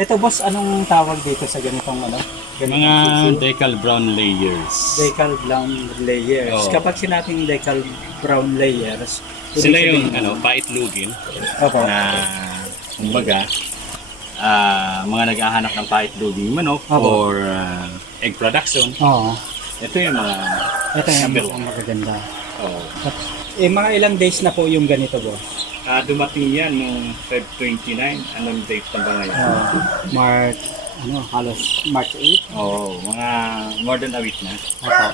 Ito boss, anong tawag dito sa ganitong ano? Ganitong Mga sisiw? decal brown layers. Decal brown layers. Oo. Kapag sinabing decal brown layers, Sila ibig yung sabihin- paitlugin Opo. na kumbaga mga naghahanap ng paitluging manok Opo. or egg production. Oo. Ito yung mga Ito yung number mga one. magaganda. Oh. Mga ilang days na po yung ganito boss? Dumating yan noong Feb 29. Anong date na ba ngayon? March, halos March 8. Oo, mga more than a week na. Opo.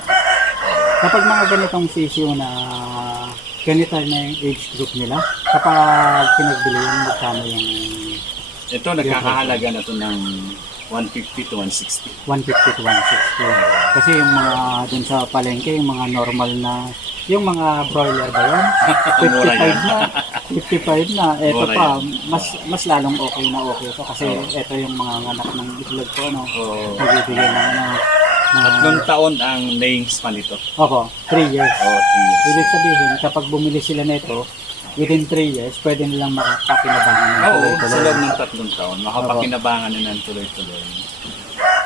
Kapag mga ganitong sisiyo na ganito na yung age group nila, kapag pinagbili yung magkano yung Ito, nagkakahalaga na to ng 150 to 160. 150 to 160. Kasi yung mga dun sa palengke, yung mga normal na, yung mga broiler ba yun? Mura 55 yan. na. 55 na. Ito Mura pa, yan. mas lalong okay na okay to. Kasi Oo. ito yung mga anak ng itlog ko, no? Oo. Nagbibigay ng ano. Tatlong taon ang laying span nito. Opo, 3 years. Oo, 3 years. Ibig sabihin, kapag bumili sila nito, within 3 years, pwede nilang makapakinabangan ng Oo, tuloy-tuloy. sa loob ng 3 taon, makapakinabangan na ng tuloy-tuloy.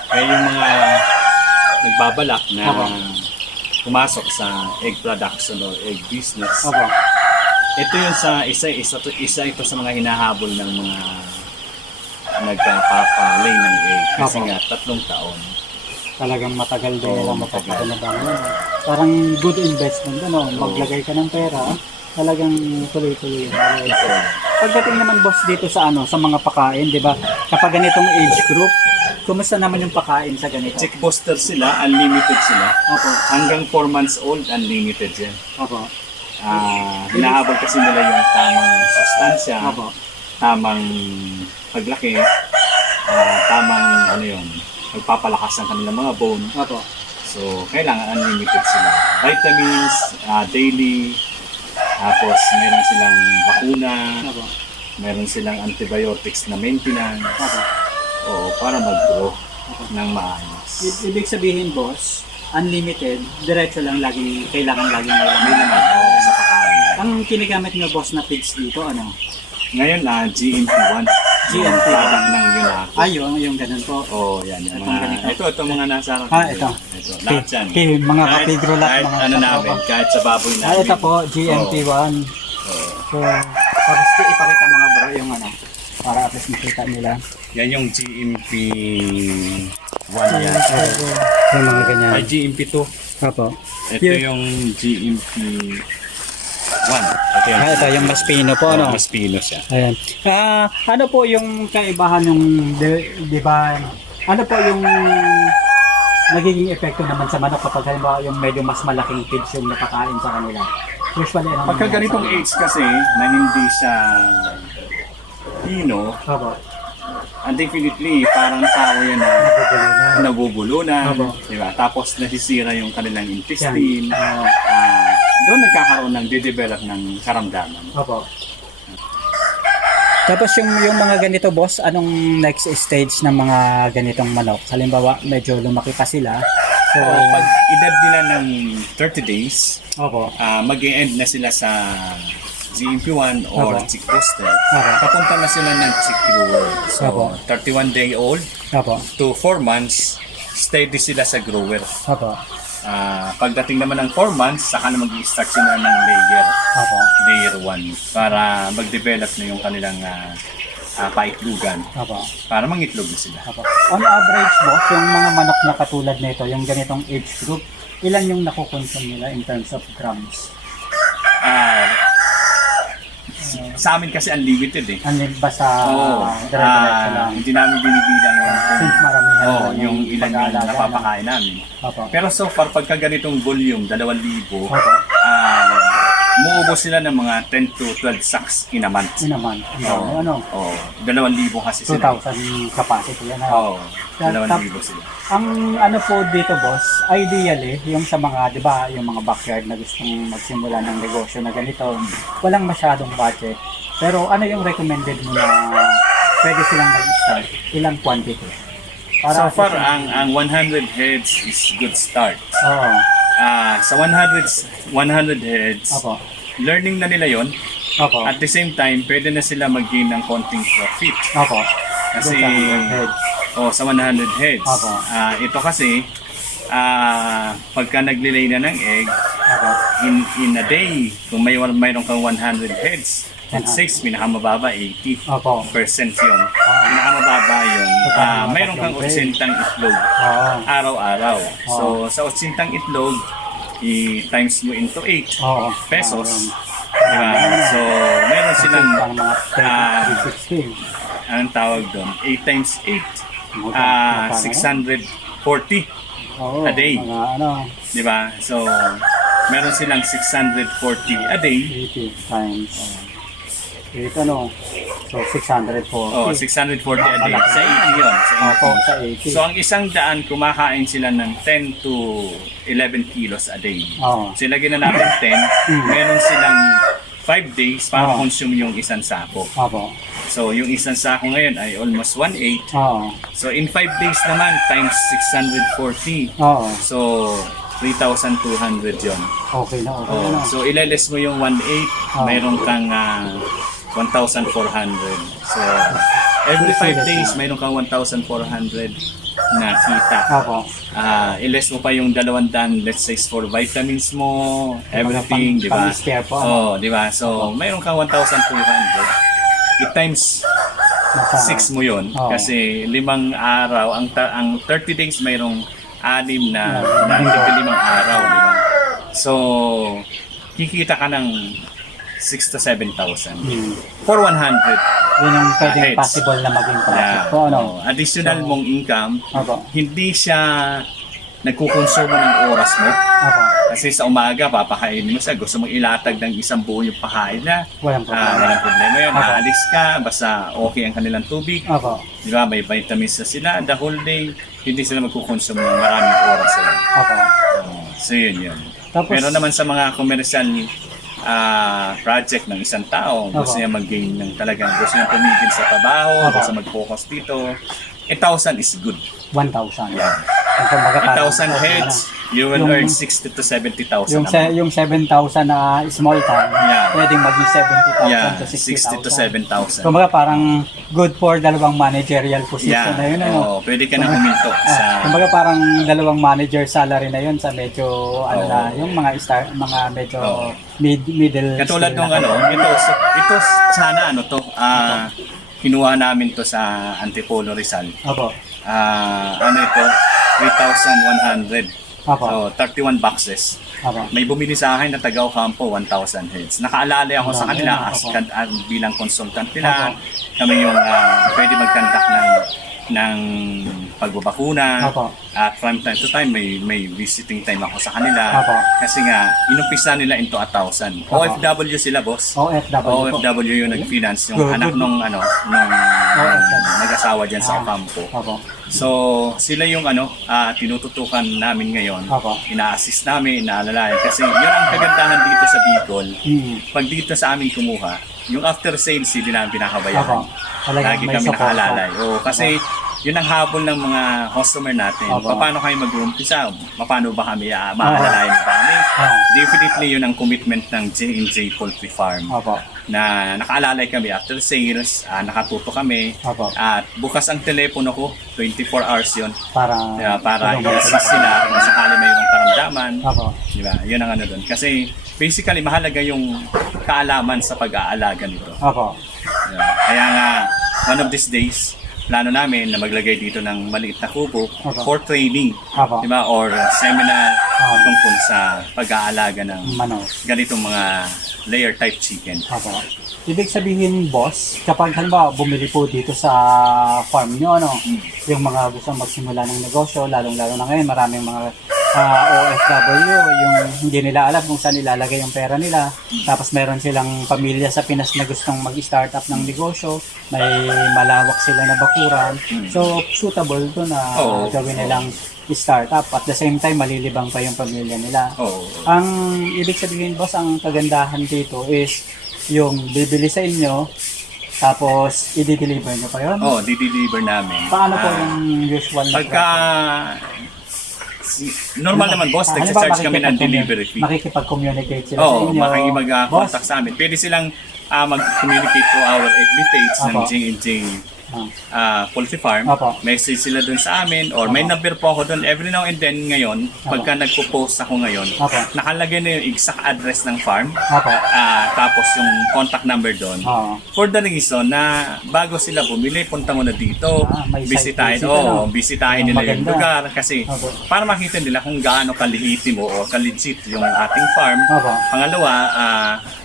Kaya yung mga nagbabalak na Opo. pumasok sa egg production or egg business, Opo. ito yung isa ito sa mga hinahabol ng mga nagpapalay ng egg. Kasi Opo. nga, 3 taon. Talagang matagal din Oo, nilang matagal. mapapakinabangan. Parang good investment, ano? Maglagay ka ng pera, talagang tuloy-tuloy yun. Ito. Pagdating naman boss dito sa sa mga pakain, 'di ba? Kapag ganitong age group, kumusta naman yung pakain sa ganito? Check booster sila, unlimited sila. Opo. Hanggang 4 months old, unlimited yan. Opo. Hinahabol kasi nila yung tamang sustansya, Opo. tamang paglaki, tamang magpapalakas ng kanilang mga bone. Opo. So, kailangan unlimited sila. Vitamins, daily, tapos meron silang bakuna, Opo. meron silang antibiotics na maintenance, Opo. para mag-grow ng maayos. Ibig sabihin boss, unlimited, diretso lang kailangan laging may May laman. naman, sa pakain. Ang kinagamit niyo boss na feeds dito, ano? Ngayon, GMP1. GMP1. Product ng Yulaco. Yung ganun po. Yan. Yung Itong ganito. ito mga nasa harap. Ito. Lahat yan. Mga kapigro lahat. Kahit mga ano kasama namin, ko. kahit sa baboy namin. Ito po, GMP1. So, tapos ipakita mga bro yung para at least makita nila. Yan yung GMP1 yan. Yung mga ganyan. Ay, GMP2. Opo. Ito yung GMP1. Ito yung mas pino po, ano? Mas pino siya. Ayan. Ano po yung kaibahan ng, di ba, ano po yung nagiging epekto naman sa manok kapag halimbawa yung medyo mas malaking feeds yung napakain sa kanila? Usually, ano Pagka nangyayari ganitong sa kanila? age kasi, na hindi siya pino, Opo. definitely, parang tao yan na Nagugulo na. nabubulunan, Opo. diba? Tapos nasisira yung kanilang intestine. Yan. Doon nagkakaroon ng de-develop ng karamdaman. Opo. Tapos yung mga ganito boss, anong next stage ng mga ganitong manok? Halimbawa, medyo lumaki pa sila. So, Pag edad nila ng 30 days, opo. mag-e-end na sila sa GMP1 or Opo. chick booster. Opo. Papunta na sila ng chick grower. So, Opo. 31-day-old Opo. to 4 months, steady sila sa grower. Opo. Pagdating naman ng 4 months, saka na mag-i-start sila ng layer. Opo. Layer 1 para mag-develop na yung kanilang paitlugan Opo. para mangitlog na sila. Opo. On average boss, yung mga manok na katulad nito, yung ganitong age group, ilan yung nakukonsume nila in terms of grams? Sa amin kasi unlimited eh. Ano ba sa Oo. dire-diretso lang? Hindi namin binibilang Since maramihan yung naman yung ilan yung pag-aalaga, napapakain namin. Opo. Pero so far, pagka ganitong volume, 2,000, Opo. muubos sila ng mga 10 to 12 sacks in a month. Yun naman. Oo. Ano? Oo. 2,000 kasi sila. 2,000 capacity yan. Oo. Tap- 2,000 sila. Ang ano po dito boss, ideally, yung sa mga, di ba, yung mga backyard na gustong magsimula ng negosyo na ganito, walang masyadong budget. Pero ano yung recommended mo na pwede silang mag-start? Ilang quantity? So far, ang 100 heads is good start. Oo. Sa 100 heads, Opo. learning na nila yon. Opo. At the same time, pwede na sila mag-gain ng konting profit. Opo. Kasi, Doon sa 100 heads. sa 100 heads. Opo. Ito kasi, pagka naglilay na ng egg, Opo. in a day, kung mayroon kang 100 heads, at 6, pinakamababa, 80%. Opo. Yun. Pinakamababa yun. Mayroon kang 80 itlog Oo. araw-araw. So, sa 80 itlog, i-times mo into 8 Oo. pesos. Diba? So, meron silang, Parang mga 316. anong tawag doon? 8 times 8, 640 Oo, a day. Mga ano, Diba? So, meron silang 640 a day. 80 times. 8 ano, so 640. 640 a day. Sa 80 yun. Sa 80. Opo, sa 80. So, ang isang daan, kumakain sila ng 10 to 11 kilos a day. Oo. So, ilagay na natin 10. Meron silang 5 days para Oo. consume yung isang sako. Opo. So, yung isang sako ngayon ay almost 1/8. Oo. So, in 5 days naman, times 640. Oo. So, 3,200 yun. Okay na, okay na. So, ilalis mo yung 1/8, Oo. mayroon kang 1,400. So, every 5 days, mayroon kang 1,400 na kita. Opo. Iles mo pa yung 200, let's say, for vitamins mo, everything, di ba? Pang-scare po. Di ba? So, mayroon kang 1,200. I-times Nasa, 6 mo yun. Oo. Kasi 5 araw, ang 30 days mayroong 6 na linggo. 5 araw. Di ba? So, kikita ka ng 6 to 7,000 for 100. Yun yung pwedeng heads. possible na maging profit Yeah. po, ano? Additional So, mong income, Opo. hindi siya nagkukonsumo ng oras mo. Opo. Kasi sa umaga, papakainin mo siya. Gusto mong ilatag ng isang buo yung pakain na. Walang problema. Walang problema yun. Opo. Aalis ka, basta okay ang kanilang tubig. Opo. Di ba? May vitamins na sila. The whole day, hindi sila magkukonsumo ng maraming oras sila. Opo. So yun. Tapos, Pero naman sa mga commercial project ng isang tao, gusto Opo. niya mag-gain ng talagang, gusto niya tumigil sa trabaho, Opo. gusto mag-focus dito, 1,000 is good. 1,000. Yeah. Kung kumbaga parang 1,000 okay heads, na. you will Yung- earn 60 to 70,000 Yung, naman. yung 7,000 na small time, Yeah. pwedeng maging 70,000 Yeah, to 60 to 60,000. 7,000. Kumbaga parang good for dalawang managerial position na yun. Ano? Pwede ka nang huminto sa... Kumbaga parang dalawang manager salary na yun sa medyo ano Oo. na yung mga medyo Oo. middle Katulad skill nung na ano, company. ito sana kinuha namin to sa Antipolo Rizal. Opo. Ito, 3,100. Opo. So, 31 boxes. Opo. May bumili sa akin na taga Ocampo, 1,000 heads. Nakaalala ako sa kanila as Opo. bilang consultant nila. Opo. Kami yung pwede mag-conduct ng pagbabakuna. Opo. At from time to time, may visiting time ako sa kanila. Opo. Kasi nga, inumpisa nila into 1,000. Opo. OFW sila, boss. OFW po. OFW yung nag-finance, yung Good, anak good. nung OFW. nag-asawa dyan sa Ocampo. Opo. So, sila yung tinututukan namin ngayon. Opo. Ina-assist namin, inaalalayan. Kasi yun ang kagandahan dito sa Bicol. Pag dito sa amin kumuha, yung after sales, hindi namin Opo. pinakabayaran. Talagang Lagi may kami support. nakaalalay. Kasi yun ang habol ng mga customer natin. Opo. Paano kayo mag-uumpisa? Paano ba kami? Maalalayan ba kami? Definitely yun ang commitment ng J&J Poultry Farm. Opo. Na nakaalalay kami after sales, nakatuto kami. Opo. At bukas ang telepono ko, 24 hours yun. Para tulungan i-assist sila kung sakali mayroong karamdaman. Opo. Di ba? Yun ang ano doon. Kasi basically mahalaga yung kaalaman sa pag-aalaga nito. Opo. Di ba? Kaya nga, one of these days, plano namin na maglagay dito ng maliit na kubo Opo. for training. Opo. Di ba? Or seminar Opo. tungkol sa pag-aalaga ng Manok. ganitong mga layer type chicken. Opo. Ibig sabihin, boss, kapag halimbawa bumili po dito sa farm nyo, yung mga gusto magsimula ng negosyo, lalong-lalo na ngayon, maraming mga OFW, yung hindi nila alam kung saan ilalagay yung pera nila. Tapos meron silang pamilya sa Pinas na gustong mag-start up ng negosyo, may malawak sila na bakuran. So, suitable to na Oo. gawin nilang start-up. At the same time, malilibang pa yung pamilya nila. Oo. Ang ibig sabihin, boss, ang kagandahan dito is yung bibili sa inyo, tapos i-deliver nyo pa yun. Oo, di-deliver namin. Paano po yung usual na Pagka normal naman, boss, nagsa-charge kami ng delivery fee. Makikipag-communicate sila sa Oo, inyo. makikipag-contact sa amin. Pwede silang mag-communicate to our FB page ng Apo. J&J poultry farm, Opo. message sila dun sa amin or may Opo. number po ako dun every now and then ngayon, pagka nagpo-post ako ngayon, Opo. nakalagay na yung exact address ng farm, Opo. tapos yung contact number doon. Oo. For the reason na bago sila bumili, punta muna dito, May site bisitahin, visit, ano? bisitahin nila yung Maganda. lugar kasi Opo. para makita nila kung gaano kalihitimo o kalegit yung ating farm. Opo. Pangalawa,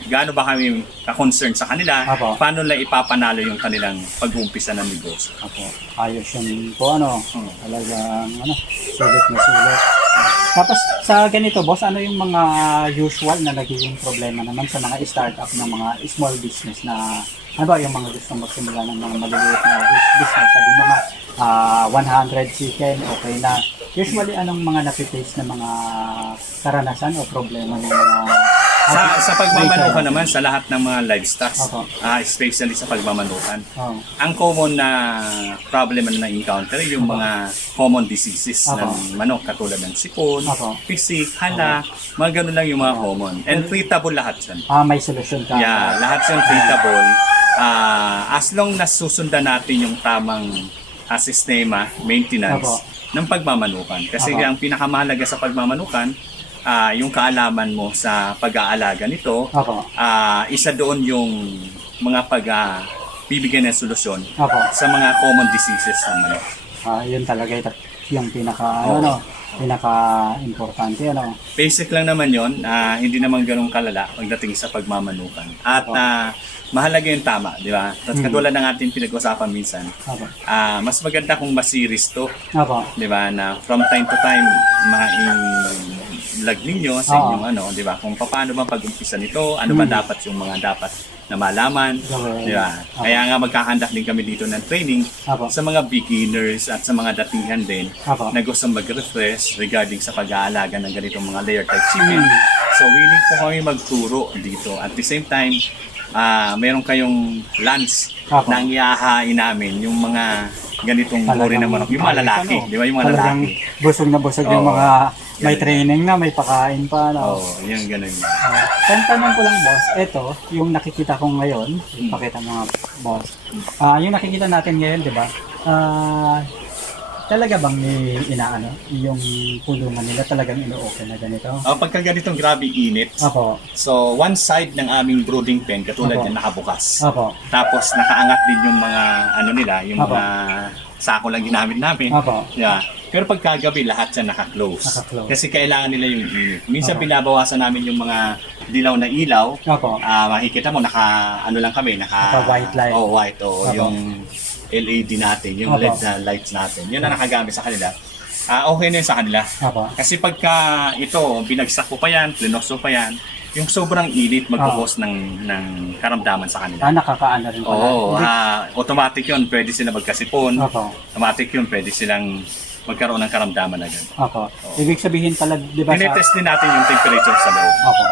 gaano ba kami ka-concern sa kanila, Opo. paano nila ipapanalo yung kanilang pag-uumpisa ng negosyo. Opo. Ayos yun po, talagang, sulit na sulit. Tapos, sa ganito, boss, ano yung mga usual na nagiging problema naman sa mga startup ng mga small business na, ano ba, yung mga gustong magsimula ng mga maliliit na business, sabi mo nga, 100 chicken, okay na. Usually, anong mga napiface na mga karanasan o problema ng mga Sa pagmamanukan naman sa lahat ng mga livestock, Opo. especially sa pagmamanukan, Oh, ang common na problem na na-encounter yung mga common diseases Opo. ng manok katulad ng sipon, Opo. pisik, hala, mga ganun lang yung mga common. And treatable lahat yan. may solusyon ka. Yeah, lahat yung treatable. As long na susundan natin yung tamang sistema, maintenance Opo. ng pagmamanukan. Kasi Opo. ang pinakamahalaga sa pagmamanukan, yung kaalaman mo sa pag-aalaga nito, Opo. isa doon yung mga bibigyan ng solusyon Opo. sa mga common diseases ng manok. Yun talaga yung pinaka, Oo. pinaka-importante, Basic lang naman yon, hindi naman ganun kalala pagdating sa pagmamanukan. At mahalaga yung tama, di ba? At katulad ng ating pinag-usapan minsan, Opo. mas maganda kung ma-series to, Opo. di ba? Na from time to time, ma-vlog ninyo sa inyong di ba? Kung paano ba pag-umpisa nito, ano ba dapat yung mga dapat na malaman, Gawin. di ba? Kaya nga magkakandak din kami dito ng training Opo. sa mga beginners at sa mga datihan din Opo. na gustong mag-refresh regarding sa pag-aalaga ng ganitong mga layer type chicken. So willing po kami magturo dito. At the same time, meron kayong lunch Opo. na ang iahain namin yung mga ganitong uri ng manok. Yung mga lalaki, di ba? Yung mga Talagang lalaki. busog na busog yung Oo. mga may Ganun. training na, may pakain pa, Oo, yung ganun. Tanong ko lang, boss, ito, yung nakikita ko ngayon, pakita mo nga, boss. Yung nakikita natin ngayon, di ba? Talaga bang yung kulungan nila talagang ino-open na ganito? Pagka ganitong grabe init, Opo. so one side ng aming brooding pen, katulad Opo. yan, nakabukas. Opo. Tapos nakaangat din yung mga nila, yung Opo. mga sako lang ginamit namin. Opo. Yeah. Pero pagkagabi lahat yan naka-close. Naka-close. Kasi kailangan nila yung init. Minsan Opo. binabawasan namin yung mga dilaw na ilaw. Opo. Makikita mo lang kami, Naka-white light. white Opo. yung LED natin, yung Opo. LED na lights natin. Yun ang nakagamit sa kanila. Okay na yun sa kanila. Opo. Kasi pagka ito, binagsak ko pa yan, plinos ko pa yan, yung sobrang init magkakos ng karamdaman sa kanila. Nakakaano rin pala. Oo, automatic yun, pwede sila magkasipon. Opo. Automatic yun, pwede silang magkaroon ng karamdaman agad. Opo. Ibig sabihin pala, di ba Tinitest din natin yung temperature sa loob. Opo.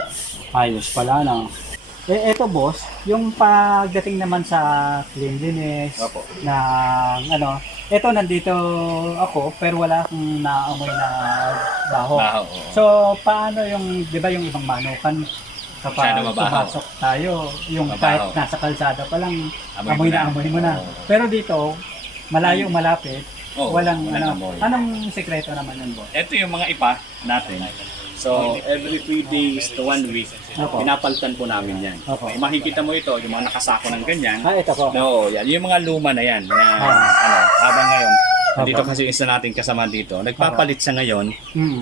Ayos pala, eto boss, yung pagdating naman sa cleanliness, Opo. eto nandito ako, pero wala akong naamoy na baho. Baho, oo. So, paano yung, di ba yung ibang manukan, kapag Masyado mabaho. pumasok tayo, yung Mabaho. kahit nasa kalsada pa lang, Amoy amoy mo na. na. Oo. Pero dito, malayo, malapit, Oo, walang amoy. anong sekreto naman yun, boss? Ito yung mga ipa natin. So, every 3 days to 1 week, Opo. pinapalitan po namin yan. Opo. Makikita mo ito, yung mga nakasako ng ganyan. Ito po. No, yan. Yung mga luma na yan. Na, habang ngayon, dito kasi isa natin kasama dito. Nagpapalit siya ngayon.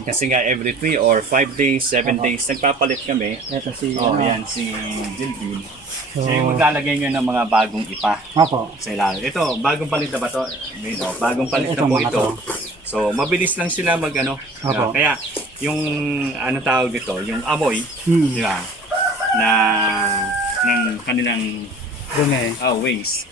Kasi nga every 3 or 5 days, 7 Opo. days, nagpapalit kami. Ito si, Yan, si Dilbil. So, So, yung maglalagay ngayon ng mga bagong ipa Opo. sa ilalim. Ito, bagong palit na ba to? Bagong palit na Ito, po mga ito. to. So, mabilis lang sila Opo. kaya, yung, tawag dito, yung amoy, di ba, ng kanilang Dumi. waste,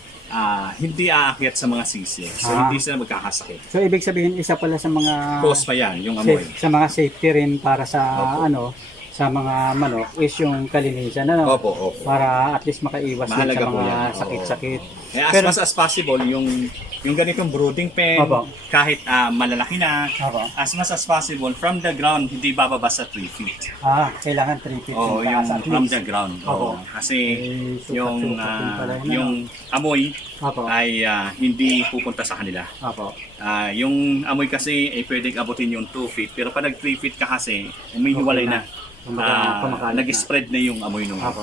hindi aakyat sa mga sisig. So, hindi sila magkakasakit. So, ibig sabihin, isa pala sa mga Cause pa yan, yung amoy. sa mga safety rin para sa Opo. sa mga manok is yung kalinisan, ano? Opo. Para at least makaiwas din Mahalaga sa po mga yan. Oo. sakit-sakit. Kaya as Pero- much as possible, yung ganitong brooding pen, Opo. kahit malalaki na, Opo. as much as possible, from the ground, hindi bababa sa 3 feet. Kailangan 3 feet Oo, yung taas yung at from least. the ground. Opo. Oo. Kasi Sukat-sukat yung, din pala yun, ano? yung amoy Opo. ay hindi pupunta sa kanila. Opo. Yung amoy kasi ay pwedeng abutin yung 2 feet, pero pag nag 3 feet ka kasi, umihiwalay Okay na. Kumakalat na. Nag-spread na yung amoy ng Opo.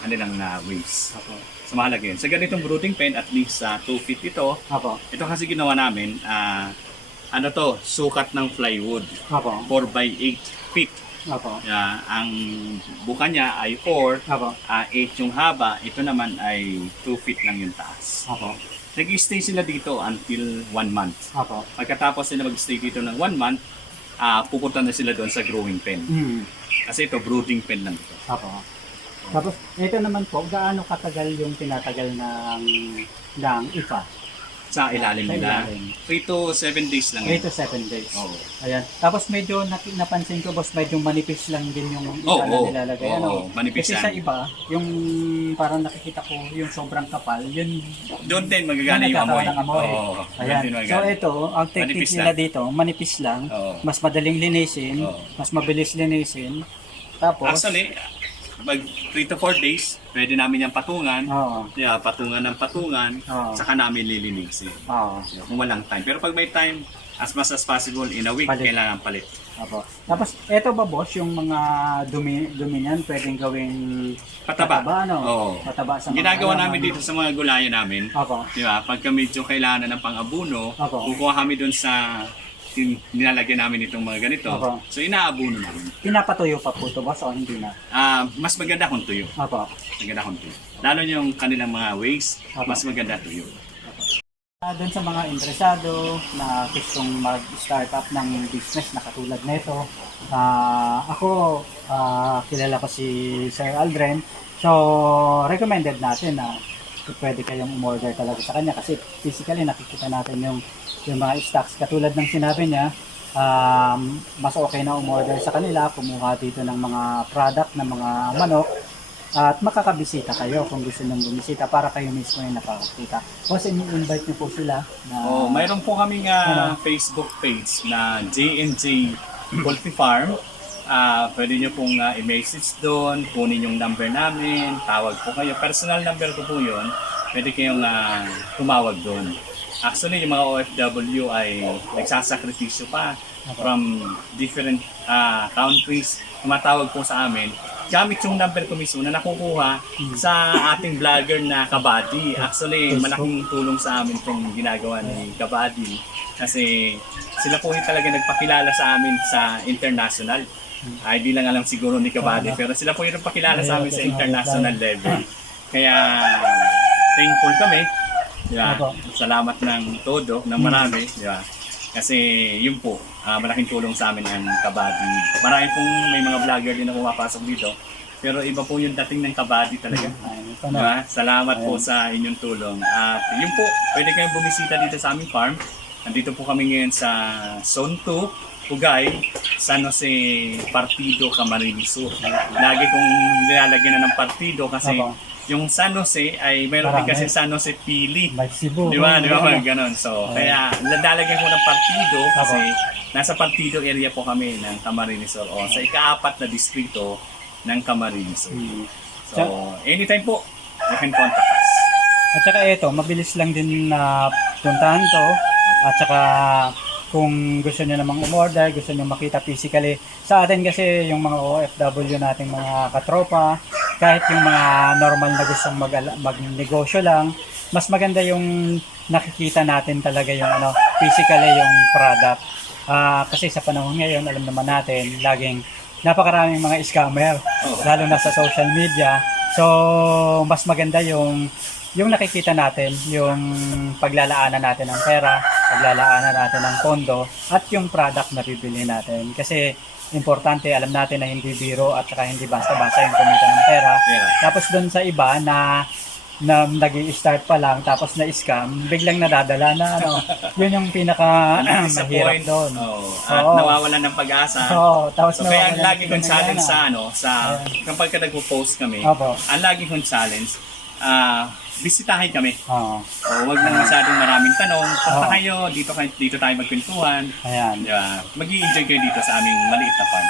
kanilang waves. Opo. So mahalaga yun. Sa ganitong brooding pen, at least 2 feet ito. Opo. Ito kasi ginawa namin, sukat ng plywood, Opo. 4 by 8 feet. Opo. Ang buka niya ay 4, Opo. 8 yung haba, ito naman ay 2 feet lang yung taas. Opo. Nag-stay sila dito until 1 month. Opo. Pagkatapos sila mag-stay dito ng 1 month, pupunta na sila doon sa growing pen. Kasi ito, brooding pen lang ito. Opo. Tapos, ito naman po, gaano katagal yung tinatagal ng ipa? Sa ilalim Sa nila. ilalim. 3 to 7 days lang 8 yun. to 7 days. Oo. Ayan. Tapos medyo napansin ko, boss, medyo manipis lang din yung ipa na Oo. nilalagay. Oo, Ano? manipis Kasi yan. sa iba, yung parang nakikita ko, yung sobrang kapal, yun Doon din magagana yung amoy. nagkakaroon ng amoy. Oo, doon Ayan. din So magagana. ito, ang technique Manipis nila lang. dito, manipis lang, Oo. mas madaling linisin, Oo. mas mabilis linisin. Tapos, Actually, pag 3 to 4 days, pwede namin yung patungan. oo. Yeah, patungan ng patungan, Oo. saka namin lilinisin. Oo. Kung walang time. Pero pag may time, as much as possible, in a week, Palit. kailangan palit. Opo. Tapos, eto ba, boss, yung mga dumi niyan, pwedeng gawing Pataba. ano? Oo. Pataba sa mga Ginagawa halaman. namin dito sa mga gulayan namin. Opo. Di ba? Pagka medyo kailangan ng pang-abuno, Opo. kukuha kami doon sa nilalagyan namin itong mga ganito. Opo. So, inaabuno namin. Pinapatuyo pa po ito, boss, o hindi na? Mas maganda kung tuyo. Opo. Maganda kung tuyo. Lalo yung kanilang mga ways, Opo. mas maganda tuyo. Doon sa mga interesado na gustong mag-start up ng business na katulad nito, ako, kilala ko si Sir Aldrin. So, recommended natin na pwede kayong umorder talaga sa kanya kasi physically nakikita natin yung mga stocks. Katulad ng sinabi niya, mas okay na umorder sa kanila, kumuha dito ng mga product ng mga manok at makakabisita kayo kung gusto nyo bumisita para kayo mismo yung nakakakita. Kasi i-invite nyo po sila na Mayroon po kaming Facebook page na J&J Poultry Farm. Pwede nyo pong i-message doon, kunin yung number namin, tawag po kayo. Personal number ko po yun. Pwede kayong tumawag doon. Actually, yung mga OFW ay nagsasakripisyo pa from different countries. Tumatawag po sa amin. Gamit yung number ko mismo na nakukuha sa ating vlogger na Kabady. Actually, malaking tulong sa amin itong ginagawa ni Kabady. Kasi sila po yung talaga nagpakilala sa amin sa international. Ay, di lang alam siguro ni Kabady, pero sila po yung nagpakilala sa amin sa international level. Kaya, thankful kami. Di ba? Salamat ng todo, ng marami. Di ba? Kasi yun po, malaking tulong sa amin ang Kabady. Marami pong may mga vlogger din na pumapasok dito. Pero iba po yung dating ng Kabady talaga. Diba? Salamat po sa inyong tulong. At yun po, pwede kayong bumisita dito sa aming farm. Nandito po kami ngayon sa Zone 2, Pugay, San Jose Partido, Camarines Sur. Lagi kong nilalagyan na ng partido kasi yung San Jose ay mayroon din kasi San Jose Pili. May Cebu. Di ba? Di ba? Ganon. So, kaya lalagyan ko ng partido kasi nasa partido area po kami ng Camarines Sur. O, sa ika-4 na distrito ng Camarines Sur. So, anytime po, you can contact us. At saka ito, mabilis lang din na puntahan to. At saka kung gusto nyo namang umorder, gusto nyo makita physically. Sa atin kasi yung mga OFW nating mga katropa, kahit yung mga normal na gustong magnegosyo lang, mas maganda yung nakikita natin talaga yung physically yung product. Kasi sa panahon ngayon, alam naman natin, laging napakaraming mga scammer, lalo na sa social media. So, mas maganda yung nakikita natin, yung paglalaanan natin ng pera, paglalaanan natin ng pondo, at yung product na bibili natin. Kasi importante, alam natin na hindi biro at saka hindi basta-basta yung kumita ng pera. Yeah. Tapos doon sa iba na na nag-i-start pa lang tapos na-scam, biglang nadadala na ano. Yun yung pinaka mahirap Disappoint. doon. At Oo. nawawalan ng pag-asa. Tapos So kaya ang nawawalan lagi ng kong challenge ganyan, sa kapag ka nagpo-post kami, Opo. ang lagi kong challenge, bisitahin kami. Oo. O wag nang masyadong maraming tanong. Punta Oo. kayo, dito tayo magkwentuhan. Ayan. Mag-i-enjoy kayo dito sa aming maliit na farm.